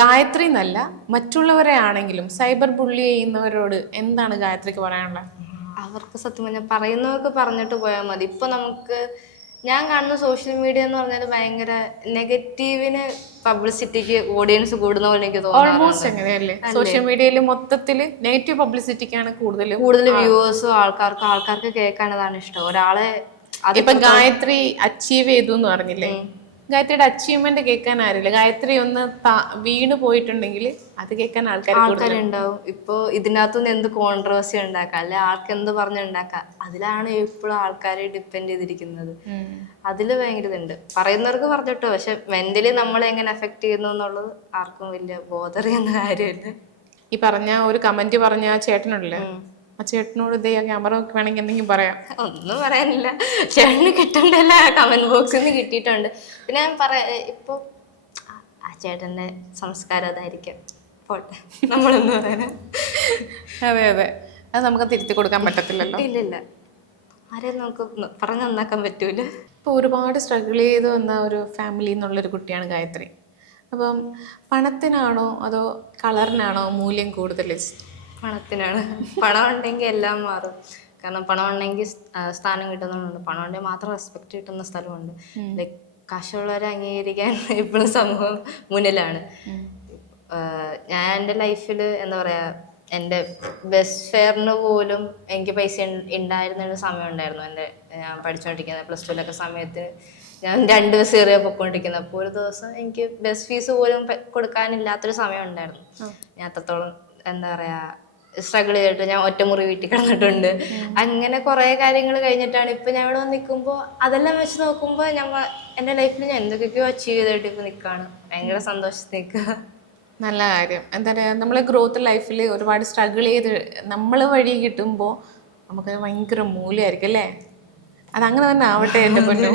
ഗായത്രി എന്നല്ല, മറ്റുള്ളവരെ ആണെങ്കിലും സൈബർ ബുള്ളി ചെയ്യുന്നവരോട് എന്താണ് ഗായത്രിക്ക് പറയാനുള്ളത്? അവർക്ക് സത്യം പറഞ്ഞാൽ പറയുന്നവർക്ക് പറഞ്ഞിട്ട് പോയാൽ മതി. ഇപ്പൊ നമുക്ക് ഞാൻ കാണുന്ന സോഷ്യൽ മീഡിയ എന്ന് പറഞ്ഞാൽ ഭയങ്കര നെഗറ്റീവിന് പബ്ലിസിറ്റിക്ക് ഓഡിയൻസ് കൂടുന്ന പോലെ എനിക്ക് ഓൾമോസ്റ്റ് തോന്നാറുണ്ട്. അങ്ങനെയല്ലേ? സോഷ്യൽ മീഡിയയിൽ മൊത്തത്തില് നെഗറ്റീവ് പബ്ലിസിറ്റിക്കാണ് കൂടുതലും. കൂടുതൽ വ്യൂവേഴ്സും ആൾക്കാർക്ക് കേൾക്കാനതാണ് ഇഷ്ടം. ഒരാളെ ഇപ്പൊ ഗായത്രി അച്ചീവ് ചെയ്തു എന്ന് പറഞ്ഞില്ലേ, ഗായത്രിയുടെ അച്ചീവ്മെന്റ് കേൾക്കാൻ ആരില്ല. ഗായത്രി ഒന്ന് വീണ് പോയിട്ടുണ്ടെങ്കിൽ അത് കേൾക്കാൻ ആൾക്കാരുണ്ടാവും. ഇപ്പൊ ഇതിനകത്തുനിന്ന് എന്ത് കോൺട്രവേഴ്സി ഉണ്ടാക്കാം, അല്ലെ ആൾക്ക് എന്ത് പറഞ്ഞുണ്ടാക്കാം, അതിലാണ് ഇപ്പോഴും ആൾക്കാരെ ഡിപ്പെൻഡ് ചെയ്തിരിക്കുന്നത്. അതില് ഭയങ്കര ഇതുണ്ട്. പറയുന്നവർക്ക് പറഞ്ഞിട്ടോ, പക്ഷെ മെന്റലി നമ്മളെ എങ്ങനെ എഫക്ട് ചെയ്യുന്നു എന്നുള്ളത് ആർക്കും വലിയ ബോധറിയുന്ന കാര്യമില്ല. ഈ പറഞ്ഞ ഒരു കമന്റ് പറഞ്ഞ ആ ചേട്ടനുണ്ടല്ലേ, ആ ചേട്ടനോട് ഇതേ ക്യാമറ വേണമെങ്കിൽ എന്തെങ്കിലും പറയാം? ഒന്നും പറയാനില്ല. ചേട്ടന് കിട്ടണ്ടല്ല കമന്റ് ബോക്സിൽ നിന്ന് കിട്ടിയിട്ടുണ്ട്. പിന്നെ ഞാൻ ഇപ്പൊ ആ ചേട്ടന്റെ സംസ്കാരം അതായിരിക്കും, പോട്ടെ, നമ്മളൊന്നും പറയാനാ. അതെ അതെ, അത് നമുക്ക് തിരുത്തി കൊടുക്കാൻ പറ്റത്തില്ലല്ലോ. ഇല്ലില്ല, ആരെയും നമുക്ക് പറഞ്ഞു നന്നാക്കാൻ പറ്റൂല. ഇപ്പോൾ ഒരുപാട് സ്ട്രഗിൾ ചെയ്ത് വന്ന ഒരു ഫാമിലി എന്നുള്ളൊരു കുട്ടിയാണ് ഗായത്രി. അപ്പം പണത്തിനാണോ അതോ കളറിനാണോ മൂല്യം കൂടുതൽ? പണത്തിനാണ്. പണം ഉണ്ടെങ്കിൽ എല്ലാം മാറും. കാരണം പണം ഉണ്ടെങ്കിൽ സ്ഥാനം കിട്ടുന്നുണ്ട്. പണം ഉണ്ടെങ്കിൽ മാത്രം റെസ്പെക്ട് കിട്ടുന്ന സ്ഥലമുണ്ട്. ലൈക്ക് കാശുള്ളവരെ അംഗീകരിക്കാൻ ഇപ്പോഴും സമൂഹം മുന്നിലാണ്. ഞാൻ എൻ്റെ ലൈഫിൽ എന്താ പറയാ, എൻ്റെ ബെസ്റ്റ് ഫെയറിന് പോലും എനിക്ക് പൈസ ഉണ്ടായിരുന്ന ഒരു സമയം ഉണ്ടായിരുന്നു. ഞാൻ പഠിച്ചുകൊണ്ടിരിക്കുന്ന പ്ലസ് ടുവിലൊക്കെ സമയത്ത് ഞാൻ 2 ബസ് കയറിയാൽ പൊയ്ക്കൊണ്ടിരിക്കുന്നത്. അപ്പോൾ ഒരു ദിവസം എനിക്ക് ബസ് ഫീസ് പോലും കൊടുക്കാനില്ലാത്തൊരു സമയം ഉണ്ടായിരുന്നു. ഞാൻ അത്രത്തോളം എന്താ പറയാ സ്ട്രഗിൾ ചെയ്തിട്ട് ഞാൻ ഒറ്റമുറി വീട്ടിൽ കിടന്നിട്ടുണ്ട്. അങ്ങനെ കുറേ കാര്യങ്ങൾ കഴിഞ്ഞിട്ടാണ് ഇപ്പം ഞാൻ ഇവിടെ വന്ന് നിൽക്കുമ്പോൾ അതെല്ലാം വെച്ച് നോക്കുമ്പോൾ എൻ്റെ ലൈഫിൽ ഞാൻ എന്തൊക്കെയോ അച്ചീവ് ചെയ്തിട്ട് ഇപ്പം നിൽക്കുകയാണ്. ഭയങ്കര സന്തോഷത്തിൽ നിൽക്കുക. നല്ല കാര്യം. എന്താ പറയുക, നമ്മളെ ഗ്രോത്ത് ലൈഫിൽ ഒരുപാട് സ്ട്രഗിൾ ചെയ്ത് നമ്മൾ വഴി കിട്ടുമ്പോൾ നമുക്ക് ഭയങ്കര മൂല്യമായിരിക്കും അല്ലേ? അതങ്ങനെ തന്നെ ആവട്ടെ എൻ്റെ പൊന്നു.